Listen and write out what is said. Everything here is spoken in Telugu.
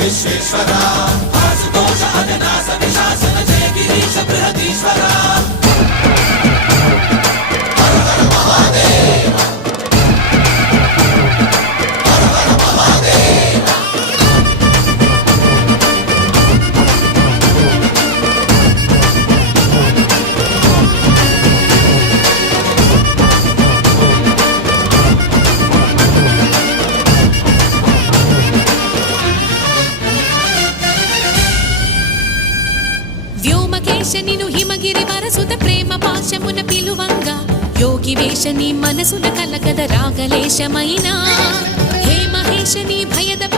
విశ్వేశ్వర ఆశుతోష అవినాశ విశాసన జయ గిరీశ బృహదీశ్వర హర హర మహాదేవ హర హర మహాదేవ వ్యోమకేశనిను హిమగిరి వరసుత ప్రేమ పాశమున పిలువంగా యోగి వేషని మనసున కలకద రాగలేశమైనా హే మహేశని భయద